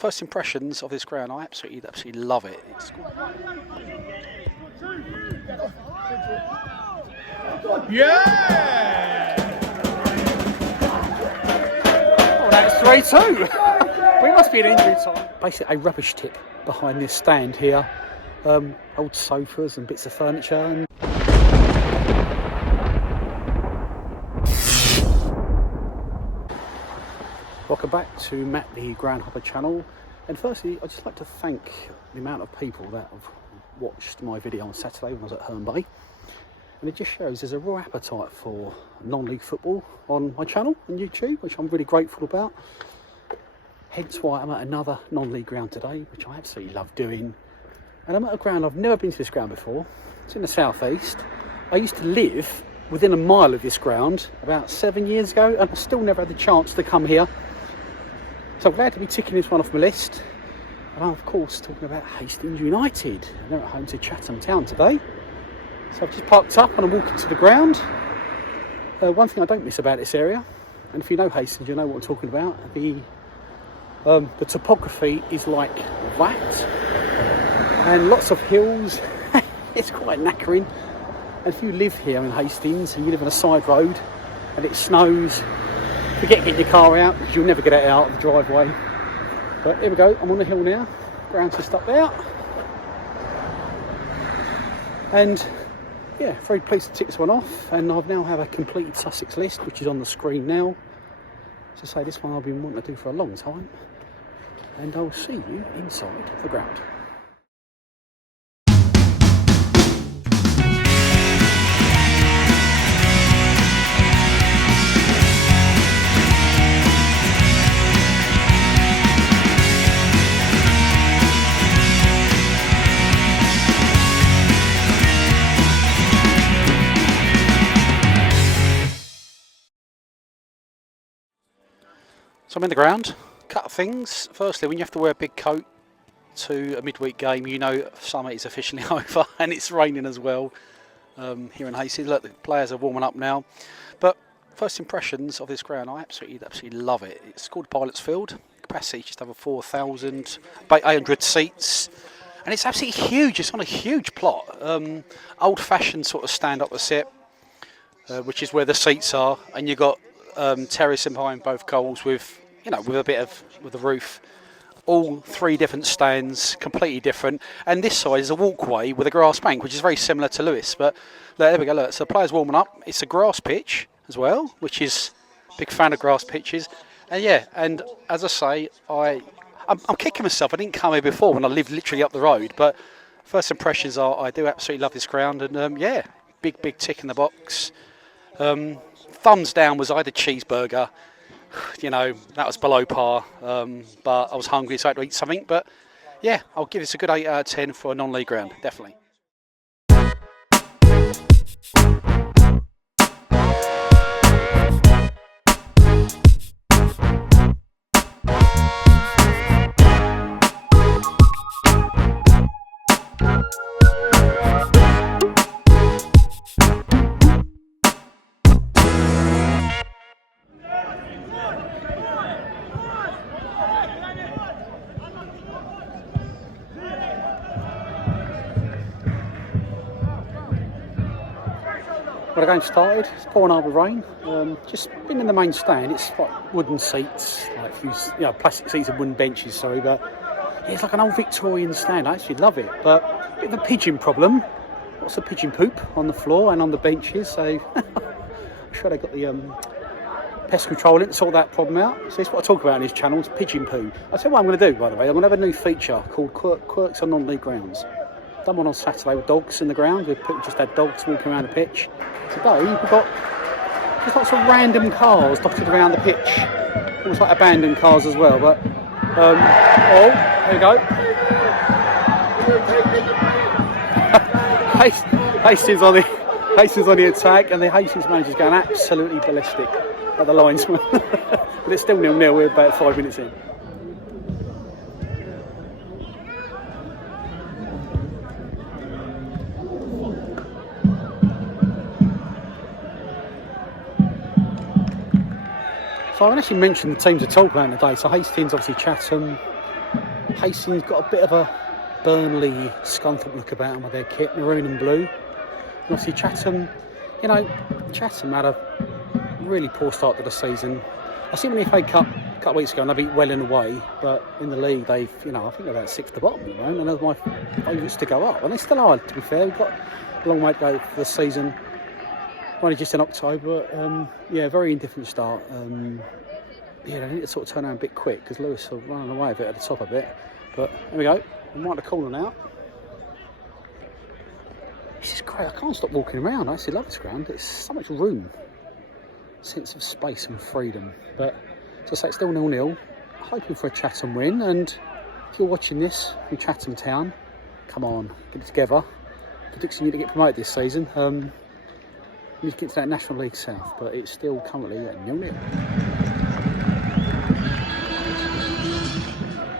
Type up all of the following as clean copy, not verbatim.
first impressions of this ground, I absolutely love it. Yeah! Oh, that's 3-2. We must be in injury time. Basically a rubbish tip behind this stand here. Old sofas and bits of furniture. And welcome back to Matt the Groundhopper channel. And firstly, I'd just like to thank the amount of people that have watched my video on Saturday when I was at Herne Bay. And it just shows there's a real appetite for non-league football on my channel on YouTube, which I'm really grateful about. Hence why I'm at another non-league ground today, which I absolutely love doing. And I'm at a ground, I've never been to this ground before. It's in the southeast. I used to live within a mile of this ground about 7 years ago, and I still never had the chance to come here. So I'm glad to be ticking this one off my list. And I'm of course talking about Hastings United. They're at home to Chatham town today. So I've just parked up and I'm walking to the ground. One thing I don't miss about this area, and if you know Hastings, you know what I'm talking about. The topography is like that, and lots of hills. It's quite knackering. And if you live here in Hastings and you live on a side road and it snows, forget getting your car out because you'll never get it out of the driveway. But here we go, I'm on the hill now, ground's just up there. And yeah, very pleased to tick this one off, and I now have a completed Sussex list, which is on the screen now. As I say, this one I've been wanting to do for a long time, and I'll see you inside the ground. So I'm in the ground. Couple of things. Firstly, when you have to wear a big coat to a midweek game, you know summer is officially over, and it's raining as well here in Hastings. Look, the players are warming up now. But first impressions of this ground, I absolutely love it. It's called Pilot's Field. Capacity just over 4,800 seats, and it's absolutely huge. It's on a huge plot. Old-fashioned sort of stand up the set, which is where the seats are, and you've got terracing behind both goals with with a roof. All three different stands, completely different. And this side is a walkway with a grass bank, which is very similar to Lewis. But there we go. Look, so the players warming up. It's a grass pitch as well, which is a big fan of grass pitches. And yeah, and as I say, I'm kicking myself. I didn't come here before when I lived literally up the road. But first impressions are I do absolutely love this ground. And yeah, big tick in the box. Thumbs down was I had a cheeseburger. You know, that was below par, but I was hungry, so I had to eat something. But yeah, I'll give this a good 8 out of 10 for a non-league ground, definitely. Well, the game started. It's pouring out with rain. Just been in the main stand. It's like wooden seats, like plastic seats and wooden benches. Sorry, but yeah, it's like an old Victorian stand. I actually love it. But a bit of a pigeon problem. Lots of pigeon poop on the floor and on the benches. So I'm sure they got the pest control in to sort that problem out. So that's what I talk about on this channel. It's pigeon poo. I tell you what I'm going to do, by the way. I'm going to have a new feature called Quirks on Non-League Grounds. Done one on Saturday with dogs in the ground. We've just had dogs walking around the pitch. Today we've got just lots of random cars dotted around the pitch. Almost like abandoned cars as well. But oh, there we go. Hastings on the attack, and the Hastings manager's going absolutely ballistic at the linesman. But it's still 0-0. We're about 5 minutes in. So I haven't actually mentioned the teams at all playing today. So Hastings, obviously Chatham, Hastings got a bit of a Burnley Scunthorpe look about them with their kit, maroon and blue. And obviously Chatham, you know, Chatham had a really poor start to the season. I see them in the FA Cup a couple of weeks ago and they beat Welling away, but in the league they've, you know, I think they're about 6th to the bottom at the moment, and they're my favourites to go up. And they still are, to be fair. We've got a long way to go for the season. Only just in October. Yeah, very indifferent start. Yeah, they need to sort of turn around a bit quick because Lewis are running away a bit at the top a bit. But there we go. I'm right at the corner now. This is great. I can't stop walking around. I actually love this ground. It's so much room, sense of space and freedom. But as I say, it's still 0-0. Hoping for a Chatham win. And if you're watching this from Chatham Town, come on, get it together. Predicting you to get promoted this season. We need to get to that National League South, but it's still currently at 0-0.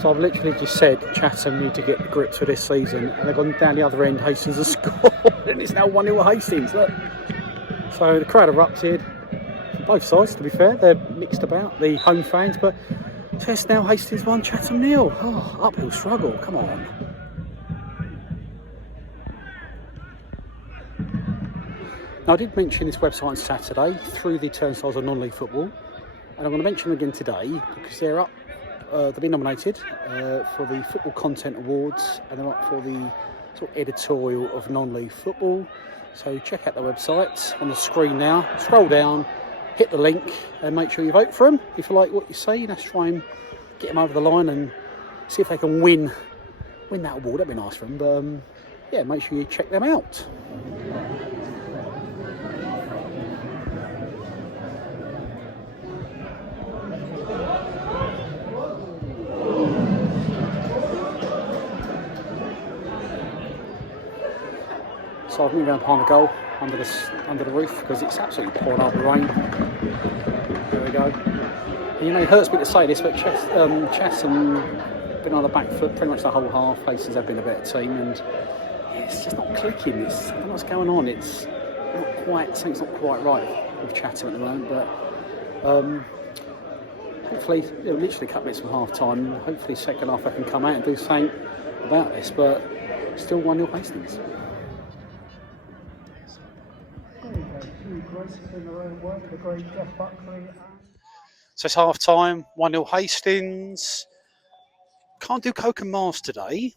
So I've literally just said Chatham need to get the grips for this season, and they've gone down the other end. Hastings has scored, and it's now 1-0 Hastings. Look. So the crowd erupted from both sides. To be fair, they're mixed about the home fans, but it's now Hastings 1, Chatham 0. Oh, uphill struggle. Come on. Now I did mention this website on Saturday through the turnstiles of non-league football, and I'm going to mention them again today because they're up. They've been nominated for the Football Content Awards, and they're up for the sort of editorial of non-league football. So check out the websites on the screen now. Scroll down, hit the link, and make sure you vote for them. If you like what you see, let's try and get them over the line and see if they can win that award. That'd be nice for them. But yeah, make sure you check them out. So I've moved around behind the goal, under the roof, because it's absolutely pouring out the rain. There we go. And, you know, it hurts me to say this, but Chatham been on the back foot pretty much the whole half. Hastings have been a better team, and yeah, it's just not clicking. I don't know what's going on. It's not quite, something's not quite right with Chatham at the moment. But hopefully, you know, literally a couple minutes from half time. Hopefully, second half I can come out and do something about this. But still 1-0 Hastings. So it's half time, 1-0 Hastings. Can't do Coke and Mars today.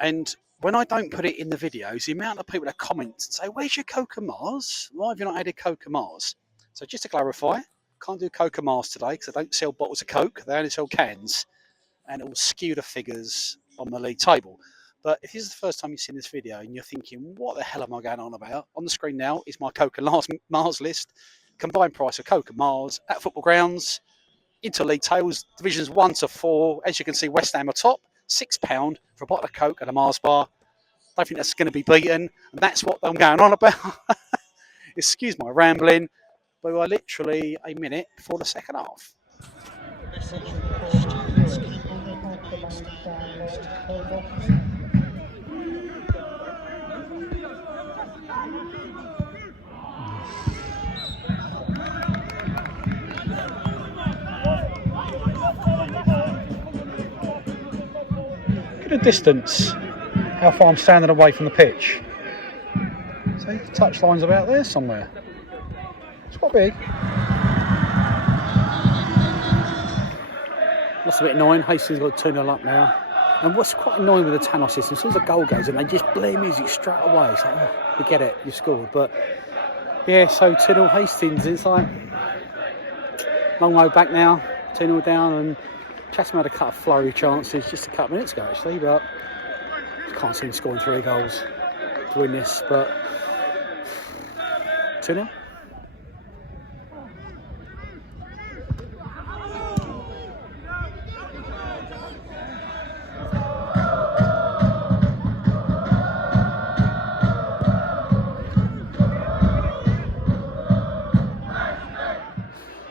And when I don't put it in the videos, the amount of people that comment and say, "Where's your Coke and Mars? Why have you not added Coke and Mars?" So just to clarify, can't do Coke and Mars today because I don't sell bottles of Coke, they only sell cans. And it will skew the figures on the league table. But if this is the first time you've seen this video and you're thinking, what the hell am I going on about? On the screen now is my Coke and Mars list. Combined price of Coke and Mars at football grounds. Interleague tables, divisions 1 to 4. As you can see, West Ham are top. £6 for a bottle of Coke and a Mars bar. Don't think that's going to be beaten. And that's what I'm going on about. Excuse my rambling. But we're literally a minute before the second half. Look at the distance, how far I'm standing away from the pitch. So the touch line's about there somewhere. It's quite big. That's a bit annoying. Hastings got 2-0 up now. And what's quite annoying with the Tanos system, as soon as the goal goes in, they just blare music straight away. It's like, oh, we get it, you scored. But yeah, so 2-0 Hastings. It's like long road back now, 2-0 down, and Chatham had a couple of flurry chances just a couple of minutes ago actually, but I can't see them scoring 3 goals to win this. But 2-0.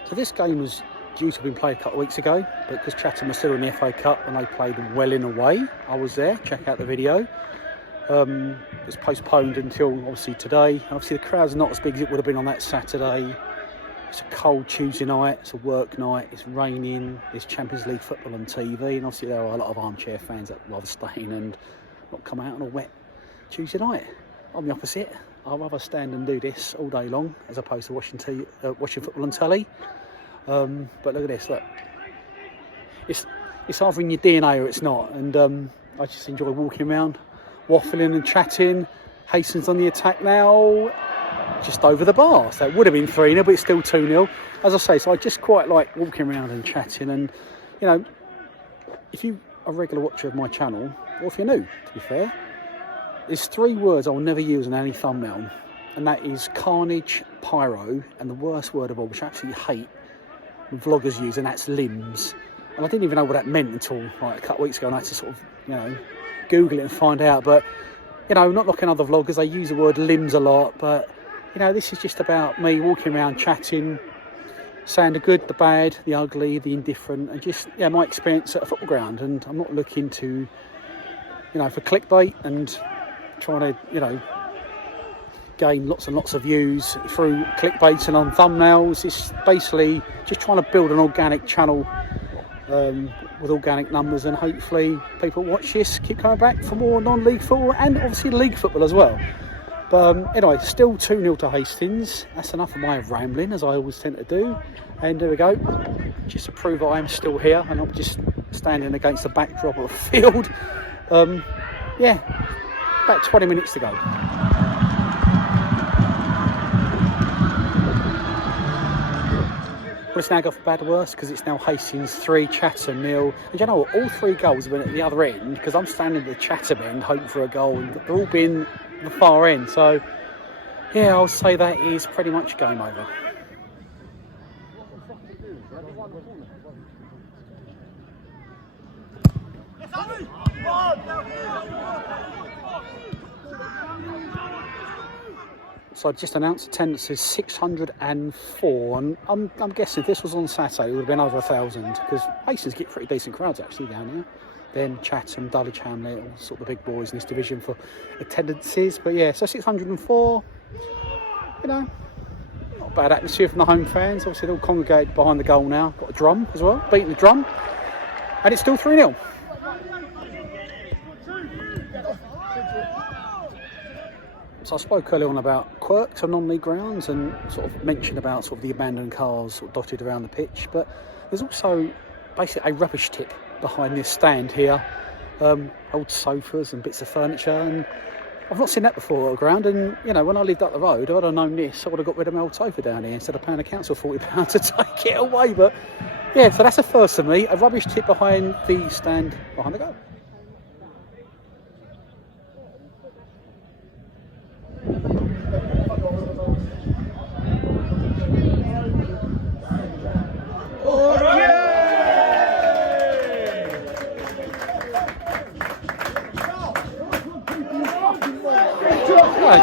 So this game was due to have been played a couple of weeks ago, but because Chatham was still in the FA Cup and they played Welling away, I was there, check out the video. It was postponed until obviously today, and obviously the crowd's not as big as it would have been on that Saturday It's a cold Tuesday night, it's a work night, it's raining, there's Champions League football on TV, and obviously there are a lot of armchair fans that rather stay in and not come out on a wet Tuesday night. I'm the opposite. I'd rather stand and do this all day long as opposed to watching football on telly. But look at this, look. It's either in your DNA or it's not, and I just enjoy walking around, waffling and chatting. Hastings on the attack now, just over the bar. So it would have been 3-0, but it's still 2-0. As I say, so I just quite like walking around and chatting. And, you know, if you are a regular watcher of my channel, or if you're new, to be fair, there's 3 words I'll never use in any thumbnail. And that is carnage, pyro, and the worst word of all, which I absolutely hate when vloggers use, and that's limbs. And I didn't even know what that meant until like a couple of weeks ago, and I had to sort of, you know, Google it and find out. But, you know, not looking other vloggers, they use the word limbs a lot, but, you know, this is just about me walking around chatting, saying the good, the bad, the ugly, the indifferent, and just, yeah, my experience at a football ground. And I'm not looking to, you know, for clickbait and trying to, you know, gain lots and lots of views through clickbait and on thumbnails. It's basically just trying to build an organic channel with organic numbers, and hopefully people watch this, keep coming back for more non-league football and obviously league football as well. But anyway, still 2-0 to Hastings. That's enough of my rambling, as I always tend to do. And there we go, just to prove I am still here and I'm just standing against the backdrop of a field. Yeah, about 20 minutes to go. Well, it's now got for bad or worse because it's now Hastings 3, Chatham 0. And you know what? All 3 goals have been at the other end because I'm standing at the Chatham end hoping for a goal, and they're all been the far end. So, yeah, I'll say that is pretty much game over. So I just announced attendance is 604, and I'm guessing if this was on Saturday it would have been over 1,000, because Hastings get pretty decent crowds actually down here. Then Chatham, Dulwich Hamlet, all sort of the big boys in this division for attendances. But yeah, so 604, you know, not a bad atmosphere from the home fans. Obviously they're all congregated behind the goal now. Got a drum as well, beating the drum, and it's still 3-0. So I spoke earlier on about quirks on non-league grounds and sort of mentioned about sort of the abandoned cars sort of dotted around the pitch, but there's also basically a rubbish tip behind this stand here. Old sofas and bits of furniture, and I've not seen that before at a ground. And you know, when I lived up the road, if I'd have known this, I would have got rid of my old sofa down here instead of paying the council £40 to take it away. But yeah, so that's a first for me, a rubbish tip behind the stand behind the goal.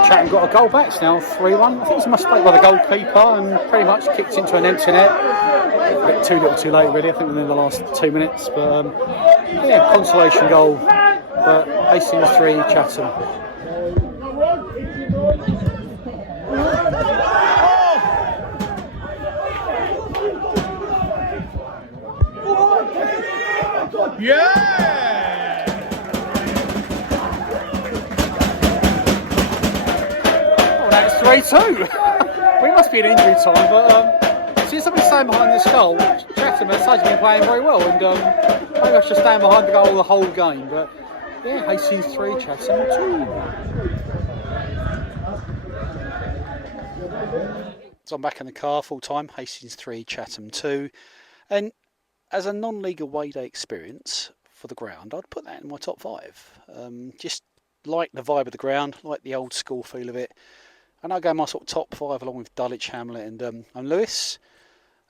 Chatham got a goal back. It's now 3-1. I think it was a mistake by the goalkeeper and pretty much kicked into an empty net. A bit too little too late really, I think within the last 2 minutes. But yeah, consolation goal. But Hastings 3, Chatham. Yeah! Oh, that's 3-2. We must be in injury time, but since I've been staying behind this goal, Chatham has been playing very well, and maybe I should stand behind the goal the whole game. But yeah, Hastings 3, Chatham 2. So I'm back in the car full time. Hastings 3, Chatham 2, and as a non-league away day experience for the ground, I'd put that in my top 5. Just like the vibe of the ground, like the old school feel of it. And I'll go my sort of top 5 along with Dulwich Hamlet and Lewis.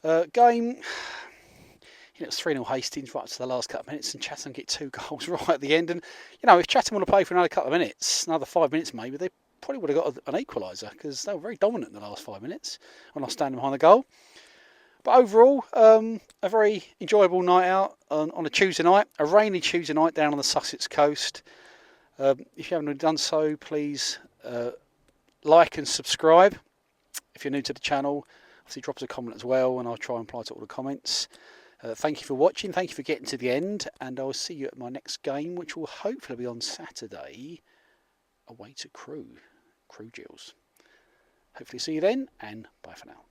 Game, you know, it's 3-0 Hastings right up to the last couple of minutes, and Chatham get 2 goals right at the end. And, you know, if Chatham would have played for another couple of minutes, another 5 minutes maybe, they probably would have got an equaliser, because they were very dominant in the last 5 minutes when I was standing behind the goal. But overall, a very enjoyable night out on a Tuesday night, a rainy Tuesday night down on the Sussex coast. If you haven't done so, please like and subscribe if you're new to the channel. Obviously drop us a comment as well, and I'll try and reply to all the comments. Thank you for watching, thank you for getting to the end, and I'll see you at my next game, which will hopefully be on Saturday, away to Crewe Gills. Hopefully see you then, and bye for now.